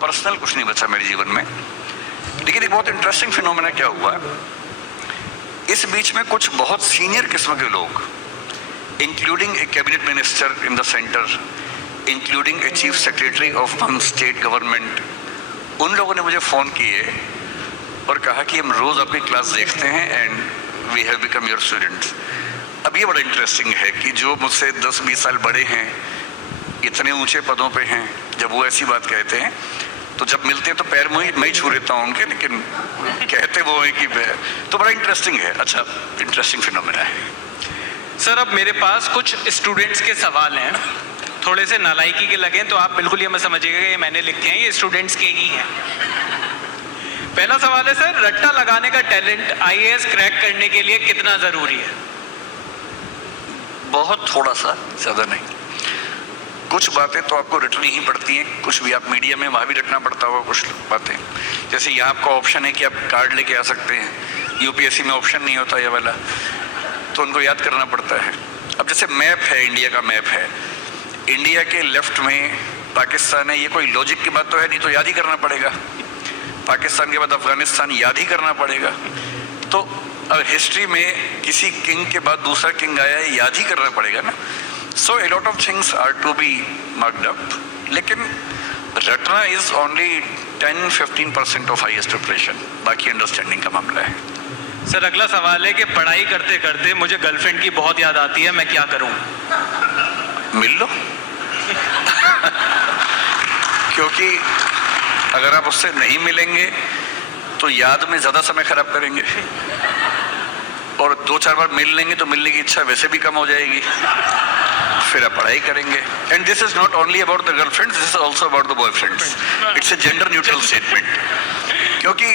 Personal कुछ नहीं बचा मेरे जीवन में। लेकिन एक बहुत इंटरेस्टिंग फिनोमेना क्या हुआ, इस बीच में कुछ बहुत सीनियर किस्म के लोग, including A cabinet minister in the centre, including a chief secretary of one state government, उन लोगों ने मुझे फ़ोन किए और कहा कि हम रोज़ आपकी क्लास देखते हैं and we have become your students. अब ये बड़ा इंटरेस्टिंग है कि जो मुझसे 10-20 साल बड़े हैं, इतने ऊंचे पदों पे हैं, जब वो ऐसी बात कहते हैं तो जब मिलते हैं तो पैर मैं ही छू लेता हूँ उनके, लेकिन कहते वो है कि तो बड़ा इंटरेस्टिंग है। अच्छा, इंटरेस्टिंग फिनोमेना है। सर, अब मेरे पास कुछ स्टूडेंट्स के सवाल हैं, थोड़े से नालायकी के लगे तो आप बिल्कुल ये मत समझिएगा कि ये मैंने लिखे हैं, ये स्टूडेंट्स के ही हैं। पहला सवाल है सर, रट्टा लगाने का टैलेंट आईएएस क्रैक करने के लिए कितना जरूरी है? बहुत थोड़ा सा, ज़्यादा नहीं। कुछ बातें तो आपको रटनी ही पड़ती हैं, कुछ भी आप मीडिया में वहाँ भी रटना पड़ता होगा कुछ बातें। जैसे यहाँ आपका ऑप्शन है कि आप कार्ड लेके आ सकते हैं, यूपीएससी में ऑप्शन नहीं होता ये वाला, तो उनको याद करना पड़ता है। अब जैसे मैप है, इंडिया का मैप है, इंडिया के लेफ्ट में पाकिस्तान है, ये कोई लॉजिक की बात तो है नहीं, तो याद ही करना पड़ेगा। पाकिस्तान के बाद अफगानिस्तान याद ही करना पड़ेगा। तो अब हिस्ट्री में किसी किंग के बाद दूसरा किंग आया है, याद ही करना पड़ेगा ना। सो a lot of things are to be marked up, लेकिन रटना is only 10-15% of highest preparation, बाकी अंडरस्टैंडिंग का मामला है। सर, अगला सवाल है कि पढ़ाई करते करते मुझे गर्लफ्रेंड की बहुत याद आती है, मैं क्या करूं? मिल लो क्योंकि अगर आप उससे नहीं मिलेंगे तो याद में ज़्यादा समय खराब करेंगे, और 2-4 बार मिल लेंगे तो मिलने की इच्छा वैसे भी कम हो जाएगी, फिर आप पढ़ाई करेंगे। And this is not only about the girlfriends, this is also about the boyfriends. It's a gender neutral statement, क्योंकि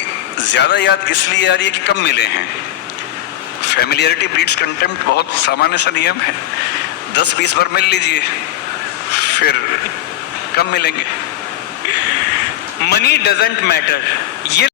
ज़्यादा याद इसलिए आ रही है कि कम मिले हैं। फैमिलियरिटी ब्रीड्स कंटेम्प्ट, बहुत सामान्य सा नियम है। 10-20 बार मिल लीजिए, फिर कम मिलेंगे। मनी डजंट मैटर, ये